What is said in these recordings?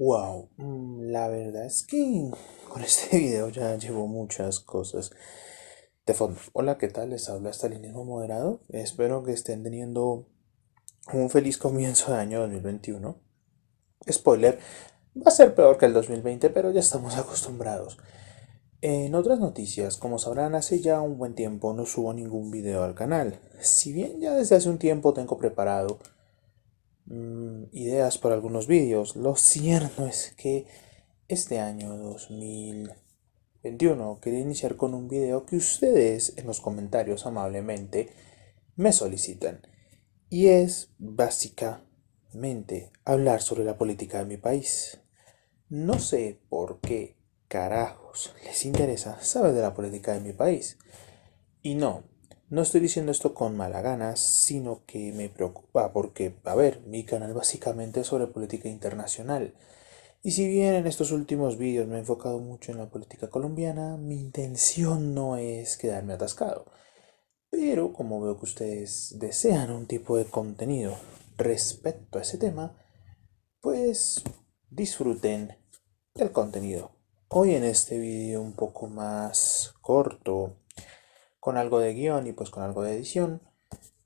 Wow, la verdad es que con este video ya llevo muchas cosas de fondo. Hola, ¿qué tal? Les habla Stalinismo Moderado. Espero que estén teniendo un feliz comienzo de año 2021. Spoiler, va a ser peor que el 2020, pero ya estamos acostumbrados. En otras noticias, como sabrán, hace ya un buen tiempo no subo ningún video al canal. Si bien ya desde hace un tiempo tengo preparado ideas para algunos vídeos, lo cierto es que este año 2021 quería iniciar con un video que ustedes en los comentarios amablemente me solicitan. Y es básicamente hablar sobre la política de mi país. No sé por qué carajos les interesa saber de la política de mi país. Y no, no estoy diciendo esto con mala ganas, sino que me preocupa porque, a ver, mi canal básicamente es sobre política internacional. Y si bien en estos últimos vídeos me he enfocado mucho en la política colombiana, mi intención no es quedarme atascado. Pero como veo que ustedes desean un tipo de contenido respecto a ese tema, pues disfruten del contenido. Hoy en este vídeo un poco más corto, con algo de guión y pues con algo de edición,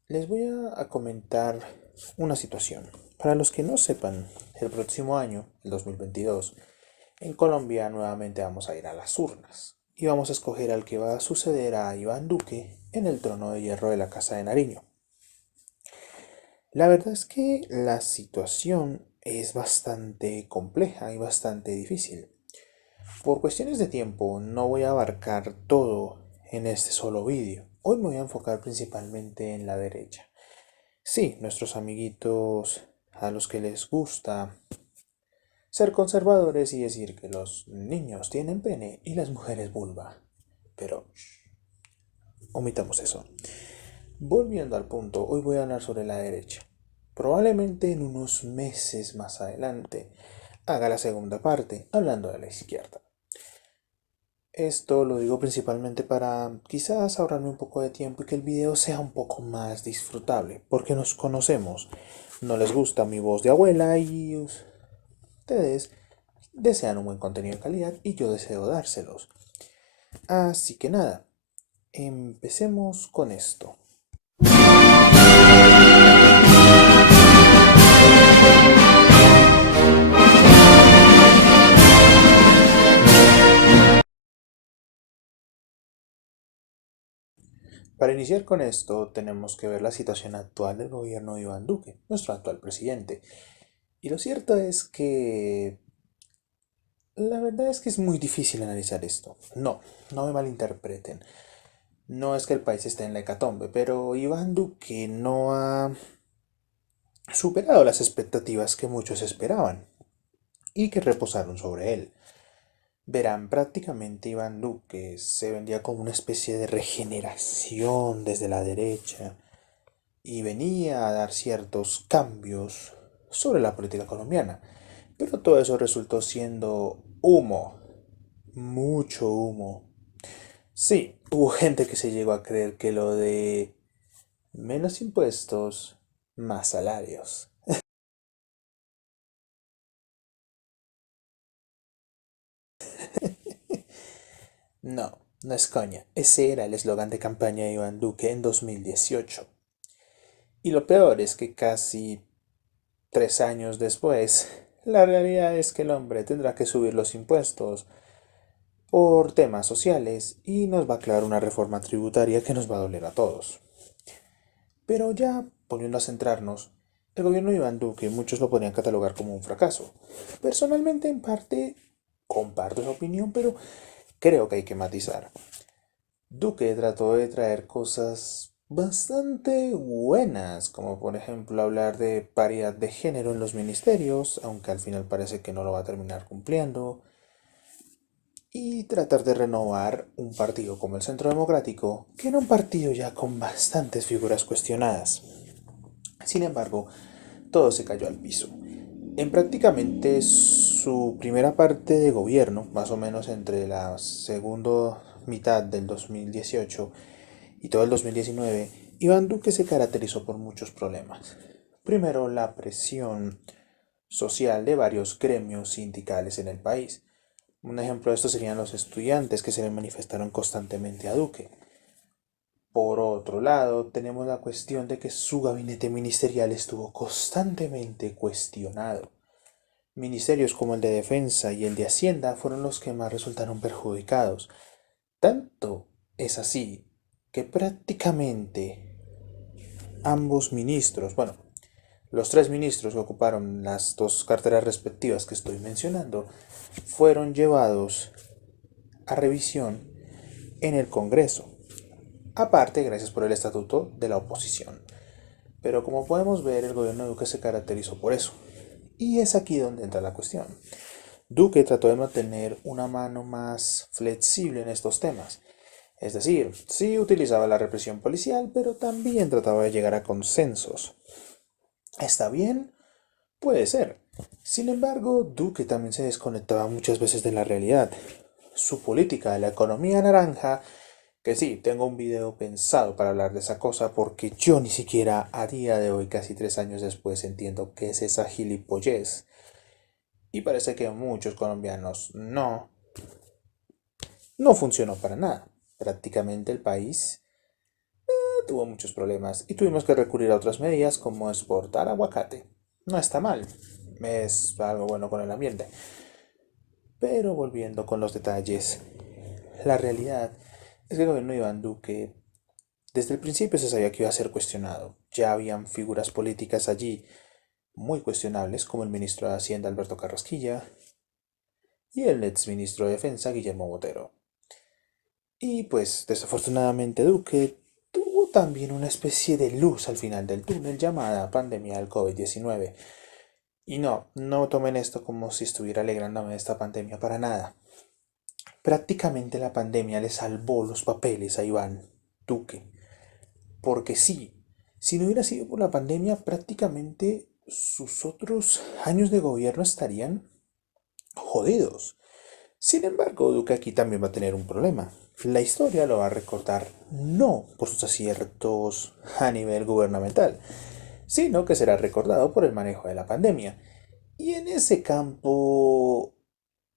les voy a comentar una situación. Para los que no sepan, el próximo año, el 2022, en Colombia nuevamente vamos a ir a las urnas y vamos a escoger al que va a suceder a Iván Duque en el trono de hierro de la Casa de Nariño. La verdad es que la situación es bastante compleja y bastante difícil. Por cuestiones de tiempo no voy a abarcar todo en este solo vídeo. Hoy me voy a enfocar principalmente en la derecha. Sí, nuestros amiguitos a los que les gusta ser conservadores y decir que los niños tienen pene y las mujeres vulva. Pero omitamos eso. Volviendo al punto, hoy voy a hablar sobre la derecha. Probablemente en unos meses más adelante haga la segunda parte hablando de la izquierda. Esto lo digo principalmente para quizás ahorrarme un poco de tiempo y que el video sea un poco más disfrutable, porque nos conocemos. No les gusta mi voz de abuela y ustedes desean un buen contenido de calidad y yo deseo dárselos. Así que nada, empecemos con esto. Para iniciar con esto, tenemos que ver la situación actual del gobierno de Iván Duque, nuestro actual presidente. Y lo cierto es que la verdad es que es muy difícil analizar esto. No, no me malinterpreten. No es que el país esté en la hecatombe, pero Iván Duque no ha superado las expectativas que muchos esperaban y que reposaron sobre él. Verán, prácticamente Iván Duque se vendía como una especie de regeneración desde la derecha y venía a dar ciertos cambios sobre la política colombiana. Pero todo eso resultó siendo humo, mucho humo. Sí, hubo gente que se llegó a creer que lo de menos impuestos, más salarios. No, no es coña. Ese era el eslogan de campaña de Iván Duque en 2018. Y lo peor es que casi 3 años después, la realidad es que el hombre tendrá que subir los impuestos por temas sociales y nos va a crear una reforma tributaria que nos va a doler a todos. Pero ya, volviendo a centrarnos, el gobierno de Iván Duque muchos lo podrían catalogar como un fracaso. Personalmente, en parte, comparto esa opinión, pero creo que hay que matizar. Duque trató de traer cosas bastante buenas, como por ejemplo hablar de paridad de género en los ministerios, aunque al final parece que no lo va a terminar cumpliendo, y tratar de renovar un partido como el Centro Democrático, que era un partido ya con bastantes figuras cuestionadas. Sin embargo, todo se cayó al piso. En prácticamente su primera parte de gobierno, más o menos entre la segunda mitad del 2018 y todo el 2019, Iván Duque se caracterizó por muchos problemas. Primero, la presión social de varios gremios sindicales en el país. Un ejemplo de esto serían los estudiantes que se le manifestaron constantemente a Duque. Por otro lado, tenemos la cuestión de que su gabinete ministerial estuvo constantemente cuestionado. Ministerios como el de Defensa y el de Hacienda fueron los que más resultaron perjudicados. Tanto es así que prácticamente ambos ministros, bueno, los tres ministros que ocuparon las dos carteras respectivas que estoy mencionando, fueron llevados a revisión en el Congreso. Aparte, gracias por el estatuto de la oposición. Pero como podemos ver, el gobierno de Duque se caracterizó por eso. Y es aquí donde entra la cuestión. Duque trató de mantener una mano más flexible en estos temas. Es decir, sí utilizaba la represión policial, pero también trataba de llegar a consensos. ¿Está bien? Puede ser. Sin embargo, Duque también se desconectaba muchas veces de la realidad. Su política de la economía naranja, que sí, tengo un video pensado para hablar de esa cosa porque yo ni siquiera a día de hoy, casi 3 años después, entiendo qué es esa gilipollez. Y parece que muchos colombianos no funcionó para nada. Prácticamente el país tuvo muchos problemas y tuvimos que recurrir a otras medidas como exportar aguacate. No está mal, es algo bueno con el ambiente. Pero volviendo con los detalles, la realidad es que el gobierno de Iván Duque desde el principio se sabía que iba a ser cuestionado. Ya habían figuras políticas allí muy cuestionables como el ministro de Hacienda Alberto Carrasquilla y el ex ministro de Defensa Guillermo Botero. Y pues desafortunadamente Duque tuvo también una especie de luz al final del túnel llamada pandemia del COVID-19. Y no tomen esto como si estuviera alegrándome de esta pandemia para nada. Prácticamente la pandemia le salvó los papeles a Iván Duque. Porque sí, si no hubiera sido por la pandemia, prácticamente sus otros años de gobierno estarían jodidos. Sin embargo, Duque aquí también va a tener un problema. La historia lo va a recordar no por sus aciertos a nivel gubernamental, sino que será recordado por el manejo de la pandemia. Y en ese campo,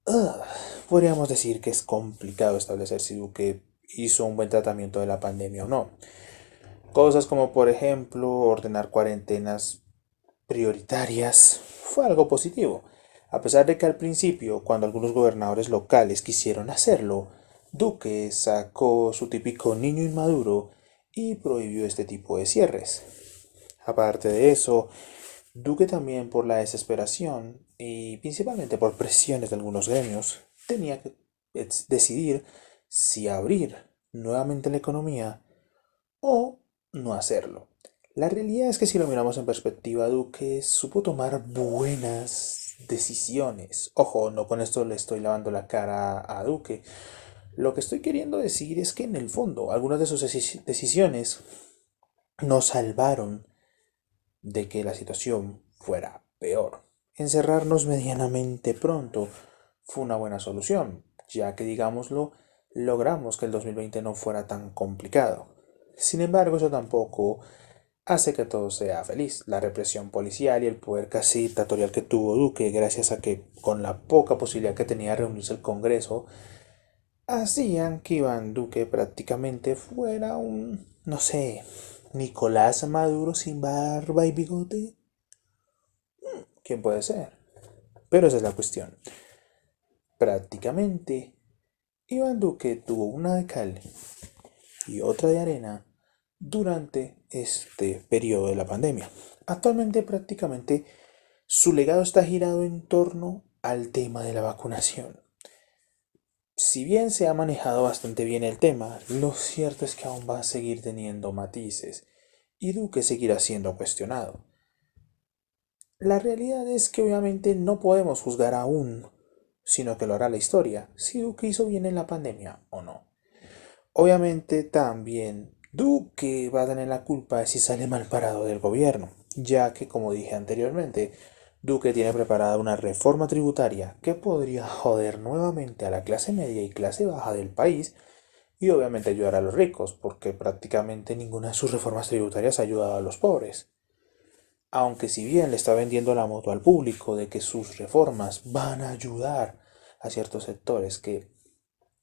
ah, podríamos decir que es complicado establecer si Duque hizo un buen tratamiento de la pandemia o no. Cosas como, por ejemplo, ordenar cuarentenas prioritarias fue algo positivo, a pesar de que al principio, cuando algunos gobernadores locales quisieron hacerlo, Duque sacó su típico niño inmaduro y prohibió este tipo de cierres. Aparte de eso, Duque también por la desesperación y principalmente por presiones de algunos gremios, tenía que decidir si abrir nuevamente la economía o no hacerlo. La realidad es que si lo miramos en perspectiva, Duque supo tomar buenas decisiones. Ojo, no con esto le estoy lavando la cara a Duque. Lo que estoy queriendo decir es que en el fondo algunas de sus decisiones nos salvaron de que la situación fuera peor. Encerrarnos medianamente pronto fue una buena solución, ya que, digámoslo, logramos que el 2020 no fuera tan complicado. Sin embargo, eso tampoco hace que todo sea feliz. La represión policial y el poder casi dictatorial que tuvo Duque, gracias a que con la poca posibilidad que tenía de reunirse el Congreso, hacían que Iván Duque prácticamente fuera un, no sé, Nicolás Maduro sin barba y bigote. ¿Quién puede ser? Pero esa es la cuestión. Prácticamente, Iván Duque tuvo una de cal y otra de arena durante este periodo de la pandemia. Actualmente prácticamente su legado está girado en torno al tema de la vacunación. Si bien se ha manejado bastante bien el tema, lo cierto es que aún va a seguir teniendo matices y Duque seguirá siendo cuestionado. La realidad es que obviamente no podemos juzgar aún, sino que lo hará la historia, si Duque hizo bien en la pandemia o no. Obviamente también Duque va a tener la culpa de si sale mal parado del gobierno, ya que como dije anteriormente, Duque tiene preparada una reforma tributaria que podría joder nuevamente a la clase media y clase baja del país y obviamente ayudar a los ricos, porque prácticamente ninguna de sus reformas tributarias ha ayudado a los pobres. Aunque si bien le está vendiendo la moto al público de que sus reformas van a ayudar a ciertos sectores que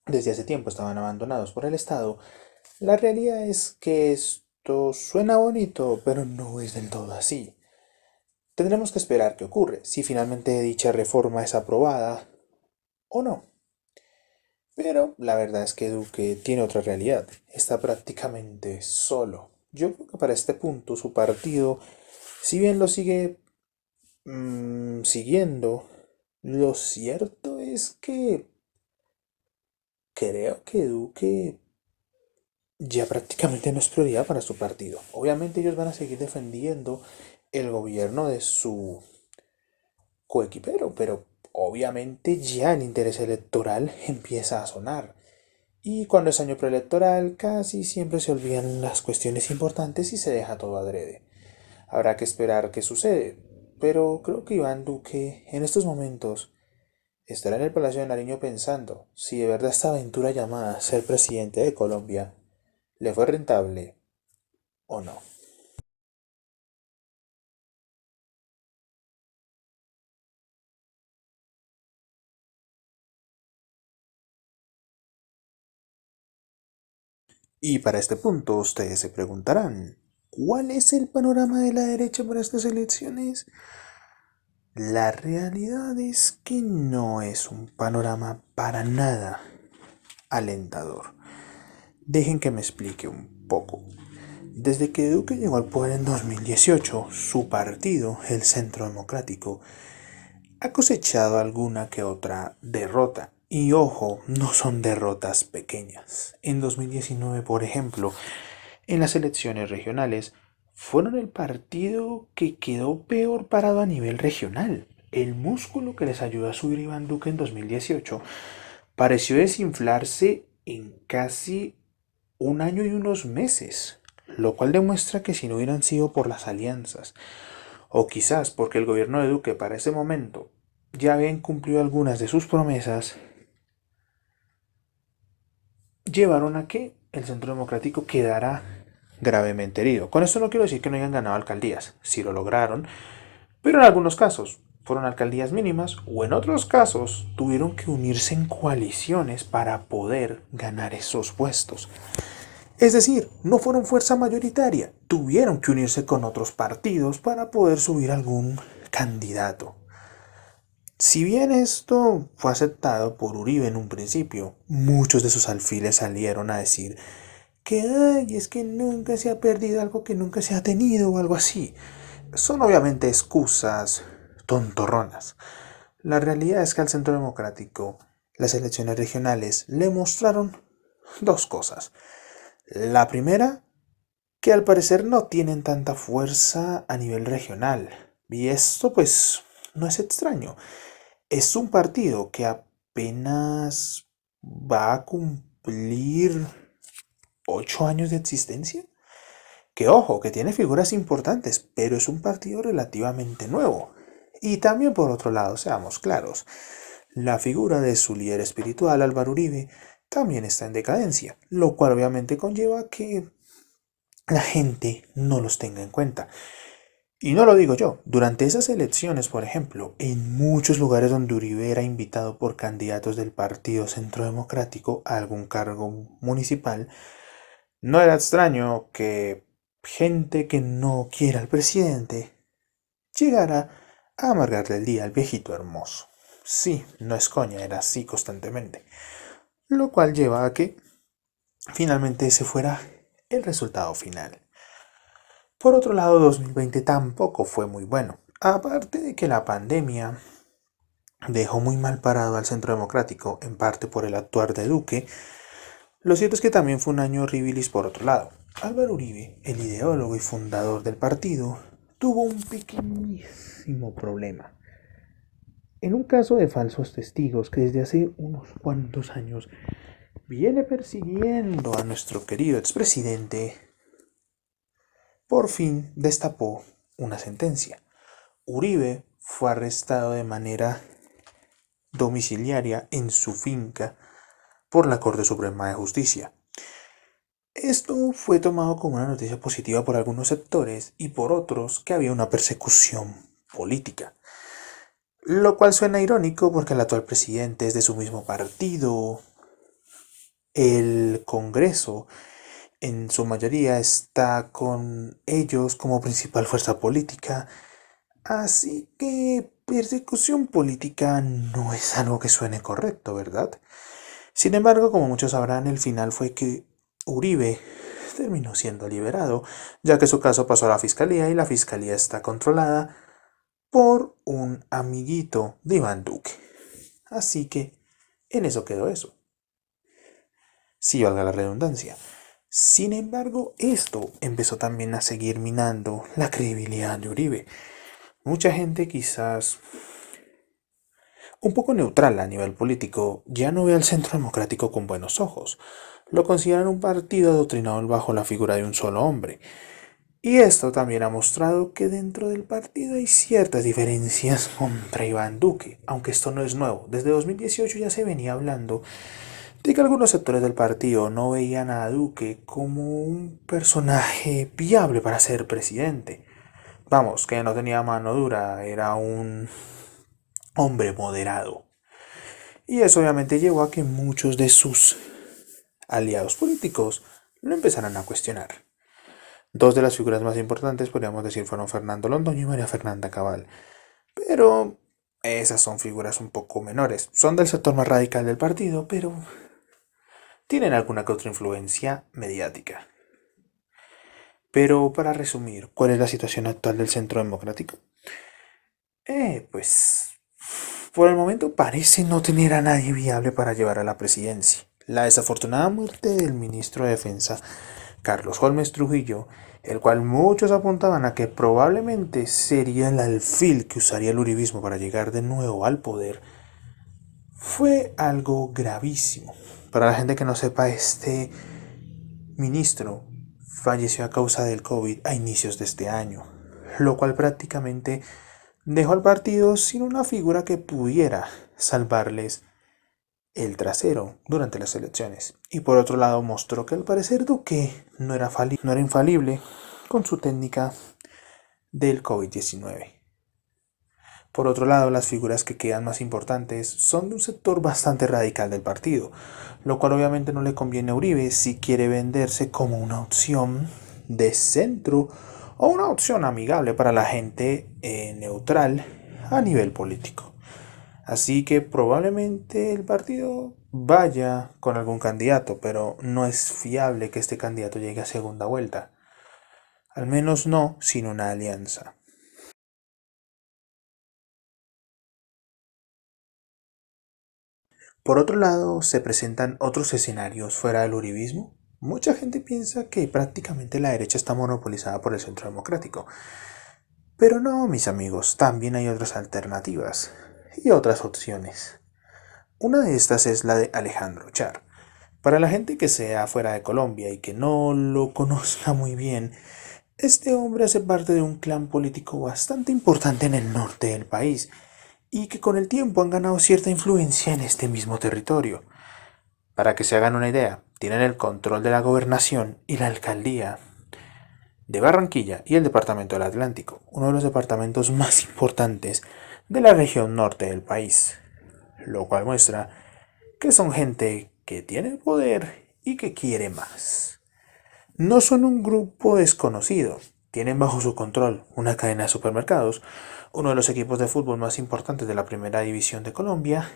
desde hace tiempo estaban abandonados por el Estado, la realidad es que esto suena bonito, pero no es del todo así. Tendremos que esperar qué ocurre, si finalmente dicha reforma es aprobada o no. Pero la verdad es que Duque tiene otra realidad. Está prácticamente solo. Yo creo que para este punto su partido, si bien lo sigue siguiendo, lo cierto es que creo que Duque ya prácticamente no es prioridad para su partido. Obviamente ellos van a seguir defendiendo el gobierno de su coequipero, pero obviamente ya el interés electoral empieza a sonar. Y cuando es año preelectoral, casi siempre se olvidan las cuestiones importantes y se deja todo adrede. Habrá que esperar qué sucede. Pero creo que Iván Duque, en estos momentos, estará en el Palacio de Nariño pensando si de verdad esta aventura llamada ser presidente de Colombia le fue rentable o no. Y para este punto ustedes se preguntarán, ¿cuál es el panorama de la derecha para estas elecciones? La realidad es que no es un panorama para nada alentador. Dejen que me explique un poco. Desde que Duque llegó al poder en 2018, su partido, el Centro Democrático, ha cosechado alguna que otra derrota. Y ojo, no son derrotas pequeñas. En 2019, por ejemplo, en las elecciones regionales, fueron el partido que quedó peor parado a nivel regional. El músculo que les ayudó a subir Iván Duque en 2018 pareció desinflarse en casi un año y unos meses, lo cual demuestra que si no hubieran sido por las alianzas, o quizás porque el gobierno de Duque para ese momento ya había incumplido algunas de sus promesas, llevaron a que el Centro Democrático quedara gravemente herido. Con esto no quiero decir que no hayan ganado alcaldías, sí lo lograron, pero en algunos casos fueron alcaldías mínimas o en otros casos tuvieron que unirse en coaliciones para poder ganar esos puestos. Es decir, no fueron fuerza mayoritaria, tuvieron que unirse con otros partidos para poder subir algún candidato. Si bien esto fue aceptado por Uribe en un principio, muchos de sus alfiles salieron a decir que ay, es que nunca se ha perdido algo que nunca se ha tenido o algo así. Son obviamente excusas tontorronas. La realidad es que al Centro Democrático las elecciones regionales le mostraron dos cosas. La primera, que al parecer no tienen tanta fuerza a nivel regional. Y esto pues no es extraño. Es un partido que apenas va a cumplir 8 años de existencia. Que ojo, que tiene figuras importantes, pero es un partido relativamente nuevo. Y también por otro lado, seamos claros, la figura de su líder espiritual, Álvaro Uribe, también está en decadencia, lo cual obviamente conlleva que la gente no los tenga en cuenta. Y no lo digo yo, durante esas elecciones, por ejemplo, en muchos lugares donde Uribe era invitado por candidatos del Partido Centro Democrático a algún cargo municipal, no era extraño que gente que no quiera al presidente llegara a amargarle el día al viejito hermoso. Sí, no es coña, era así constantemente. Lo cual lleva a que finalmente ese fuera el resultado final. Por otro lado, 2020 tampoco fue muy bueno. Aparte de que la pandemia dejó muy mal parado al Centro Democrático, en parte por el actuar de Duque, lo cierto es que también fue un año horribilis por otro lado. Álvaro Uribe, el ideólogo y fundador del partido, tuvo un pequeñísimo problema. En un caso de falsos testigos que desde hace unos cuantos años viene persiguiendo a nuestro querido expresidente, por fin destapó una sentencia. Uribe fue arrestado de manera domiciliaria en su finca por la Corte Suprema de Justicia. Esto fue tomado como una noticia positiva por algunos sectores y por otros que había una persecución política. Lo cual suena irónico porque el actual presidente es de su mismo partido, el Congreso en su mayoría está con ellos como principal fuerza política, así que persecución política no es algo que suene correcto, ¿verdad? Sin embargo, como muchos sabrán, el final fue que Uribe terminó siendo liberado, ya que su caso pasó a la fiscalía y la fiscalía está controlada por un amiguito de Iván Duque. Así que en eso quedó eso. Si valga la redundancia. Sin embargo, esto empezó también a seguir minando la credibilidad de Uribe. Mucha gente quizás un poco neutral a nivel político ya no ve al Centro Democrático con buenos ojos. Lo consideran un partido adoctrinado bajo la figura de un solo hombre. Y esto también ha mostrado que dentro del partido hay ciertas diferencias contra Iván Duque, aunque esto no es nuevo. Desde 2018 ya se venía hablando de que algunos sectores del partido no veían a Duque como un personaje viable para ser presidente. Vamos, que no tenía mano dura, era un hombre moderado. Y eso obviamente llevó a que muchos de sus aliados políticos lo empezaran a cuestionar. Dos de las figuras más importantes, podríamos decir, fueron Fernando Londoño y María Fernanda Cabal. Pero esas son figuras un poco menores. Son del sector más radical del partido, pero tienen alguna que otra influencia mediática. Pero para resumir, ¿cuál es la situación actual del Centro Democrático? Pues por el momento parece no tener a nadie viable para llevar a la presidencia. La desafortunada muerte del ministro de Defensa, Carlos Holmes Trujillo, el cual muchos apuntaban a que probablemente sería el alfil que usaría el uribismo para llegar de nuevo al poder, fue algo gravísimo. Para la gente que no sepa, este ministro falleció a causa del COVID a inicios de este año, lo cual prácticamente dejó al partido sin una figura que pudiera salvarles el trasero durante las elecciones. Y por otro lado mostró que al parecer Duque no era infalible con su técnica del COVID-19. Por otro lado, las figuras que quedan más importantes son de un sector bastante radical del partido, lo cual obviamente no le conviene a Uribe si quiere venderse como una opción de centro o una opción amigable para la gente neutral a nivel político. Así que probablemente el partido vaya con algún candidato, pero no es fiable que este candidato llegue a segunda vuelta. Al menos no sin una alianza. Por otro lado, se presentan otros escenarios fuera del uribismo. Mucha gente piensa que prácticamente la derecha está monopolizada por el centro democrático. Pero no, mis amigos, también hay otras alternativas y otras opciones. Una de estas es la de Alejandro Char. Para la gente que sea fuera de Colombia y que no lo conozca muy bien, este hombre hace parte de un clan político bastante importante en el norte del país y que con el tiempo han ganado cierta influencia en este mismo territorio. Para que se hagan una idea, tienen el control de la gobernación y la alcaldía de Barranquilla y el departamento del Atlántico, uno de los departamentos más importantes de la región norte del país, lo cual muestra que son gente que tiene poder y que quiere más. No son un grupo desconocido, tienen bajo su control una cadena de supermercados, uno de los equipos de fútbol más importantes de la primera división de Colombia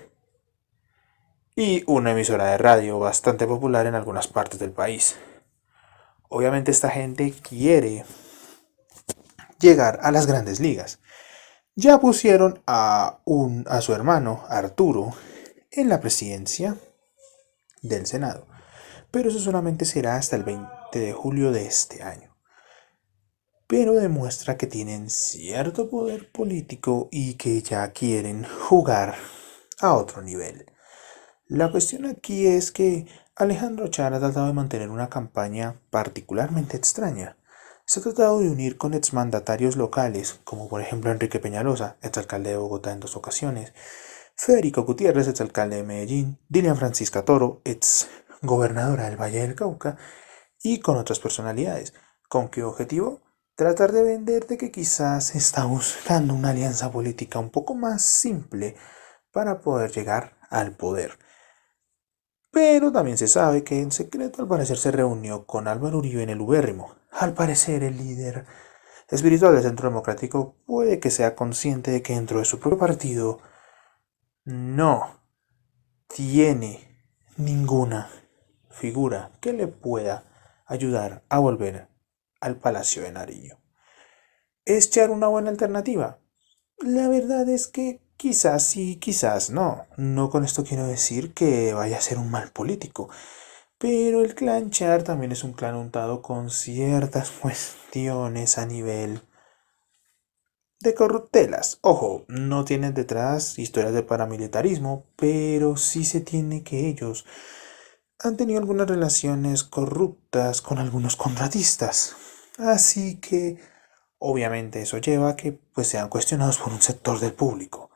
y una emisora de radio bastante popular en algunas partes del país. Obviamente esta gente quiere llegar a las grandes ligas. Ya pusieron a su hermano Arturo en la presidencia del Senado, pero eso solamente será hasta el 20 de julio de este año. Pero demuestra que tienen cierto poder político y que ya quieren jugar a otro nivel. La cuestión aquí es que Alejandro Char ha tratado de mantener una campaña particularmente extraña. Se ha tratado de unir con exmandatarios locales, como por ejemplo Enrique Peñalosa, exalcalde de Bogotá en dos ocasiones, Federico Gutiérrez, exalcalde de Medellín, Dilian Francisca Toro, ex gobernadora del Valle del Cauca, y con otras personalidades. ¿Con qué objetivo? Tratar de venderte que quizás está buscando una alianza política un poco más simple para poder llegar al poder. Pero también se sabe que en secreto al parecer se reunió con Álvaro Uribe en el Ubérrimo. Al parecer el líder espiritual del Centro Democrático puede que sea consciente de que dentro de su propio partido no tiene ninguna figura que le pueda ayudar a volver al Palacio de Nariño. ¿Es Char una buena alternativa? La verdad es que quizás sí, quizás no. No con esto quiero decir que vaya a ser un mal político. Pero el clan Char también es un clan untado con ciertas cuestiones a nivel de corruptelas. Ojo, no tienen detrás historias de paramilitarismo, pero sí se tiene que ellos han tenido algunas relaciones corruptas con algunos contratistas. Así que, obviamente, eso lleva a que pues, sean cuestionados por un sector del público.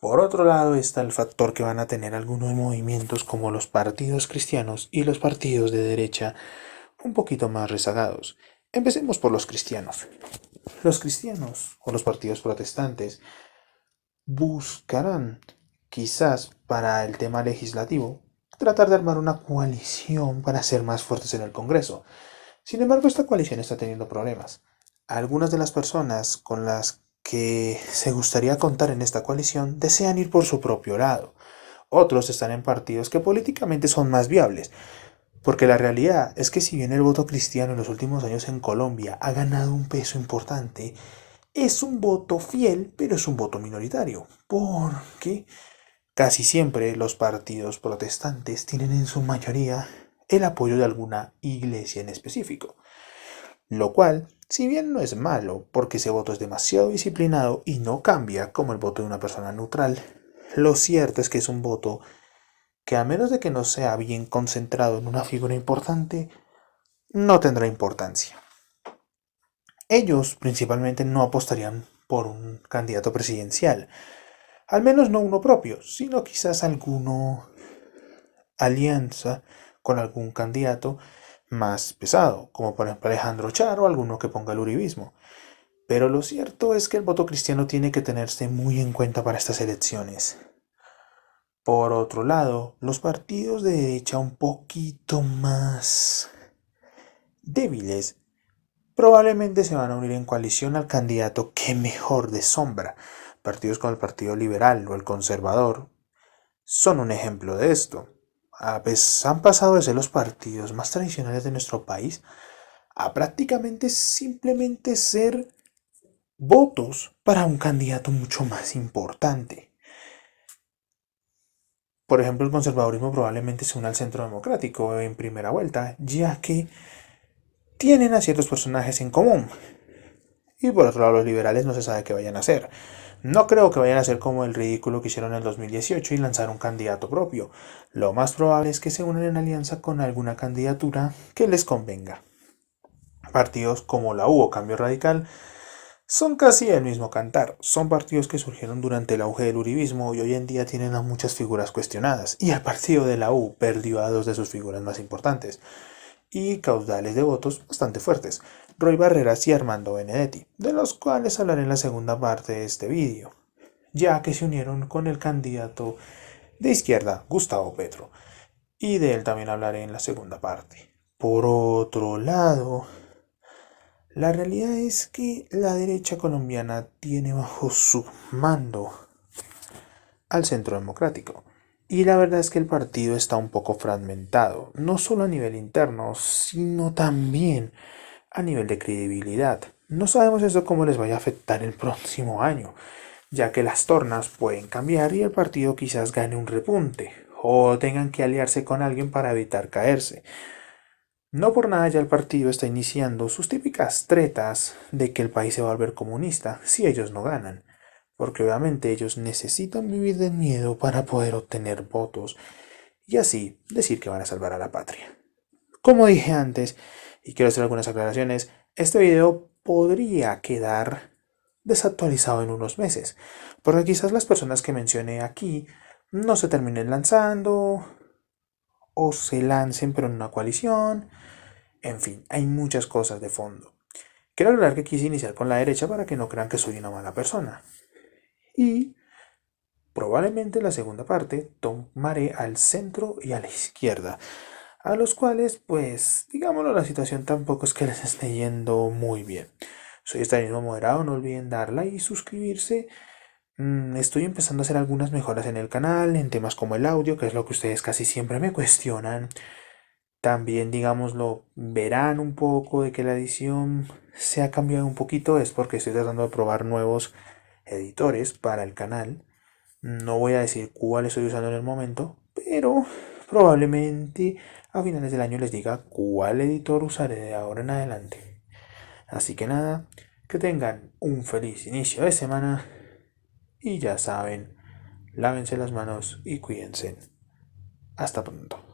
Por otro lado está el factor que van a tener algunos movimientos como los partidos cristianos y los partidos de derecha un poquito más rezagados. Empecemos por los cristianos. Los cristianos o los partidos protestantes buscarán, quizás para el tema legislativo, tratar de armar una coalición para ser más fuertes en el Congreso. Sin embargo, esta coalición está teniendo problemas. Algunas de las personas con las que se gustaría contar en esta coalición desean ir por su propio lado. Otros están en partidos que políticamente son más viables, porque la realidad es que si bien el voto cristiano en los últimos años en Colombia ha ganado un peso importante, es un voto fiel, pero es un voto minoritario, porque casi siempre los partidos protestantes tienen en su mayoría el apoyo de alguna iglesia en específico, lo cual, si bien no es malo, porque ese voto es demasiado disciplinado y no cambia como el voto de una persona neutral, lo cierto es que es un voto que a menos de que no sea bien concentrado en una figura importante, no tendrá importancia. Ellos principalmente no apostarían por un candidato presidencial, al menos no uno propio, sino quizás alguno alianza con algún candidato más pesado, como por ejemplo Alejandro Char o alguno que ponga el uribismo. Pero lo cierto es que el voto cristiano tiene que tenerse muy en cuenta para estas elecciones. Por otro lado, los partidos de derecha un poquito más débiles probablemente se van a unir en coalición al candidato que mejor de sombra. Partidos como el Partido Liberal o el Conservador son un ejemplo de esto. Han pasado de ser los partidos más tradicionales de nuestro país a prácticamente simplemente ser votos para un candidato mucho más importante. Por ejemplo, el conservadurismo probablemente se una al centro democrático en primera vuelta, ya que tienen a ciertos personajes en común. Y por otro lado, los liberales no se sabe qué vayan a hacer. No creo que vayan a hacer como el ridículo que hicieron en el 2018 y lanzar un candidato propio. Lo más probable es que se unan en alianza con alguna candidatura que les convenga. Partidos como la U o Cambio Radical son casi el mismo cantar. Son partidos que surgieron durante el auge del uribismo y hoy en día tienen a muchas figuras cuestionadas. Y el partido de la U perdió a dos de sus figuras más importantes y caudales de votos bastante fuertes, Roy Barreras y Armando Benedetti, de los cuales hablaré en la segunda parte de este vídeo, ya que se unieron con el candidato de izquierda, Gustavo Petro, y de él también hablaré en la segunda parte. Por otro lado, la realidad es que la derecha colombiana tiene bajo su mando al Centro Democrático. Y la verdad es que el partido está un poco fragmentado, no solo a nivel interno, sino también a nivel de credibilidad. No sabemos eso cómo les vaya a afectar el próximo año, ya que las tornas pueden cambiar y el partido quizás gane un repunte, o tengan que aliarse con alguien para evitar caerse. No por nada ya el partido está iniciando sus típicas tretas de que el país se va a volver comunista si ellos no ganan, porque obviamente ellos necesitan vivir de miedo para poder obtener votos y así decir que van a salvar a la patria. Como dije antes, y quiero hacer algunas aclaraciones, este video podría quedar desactualizado en unos meses, porque quizás las personas que mencioné aquí no se terminen lanzando o se lancen pero en una coalición En fin, hay muchas cosas de fondo. Quiero aclarar que quise iniciar con la derecha para que no crean que soy una mala persona. Y probablemente la segunda parte tomaré al centro y a la izquierda, a los cuales, pues, digámoslo, la situación tampoco es que les esté yendo muy bien. Soy estanismo moderado, no olviden darla y suscribirse. Estoy empezando a hacer algunas mejoras en el canal, en temas como el audio, que es lo que ustedes casi siempre me cuestionan. También, digámoslo, verán un poco de que la edición se ha cambiado un poquito, es porque estoy tratando de probar nuevos editores para el canal. No voy a decir cuál estoy usando en el momento, pero probablemente a finales del año les diga cuál editor usaré de ahora en adelante. Así que nada, que tengan un feliz inicio de semana y ya saben, lávense las manos y cuídense. Hasta pronto.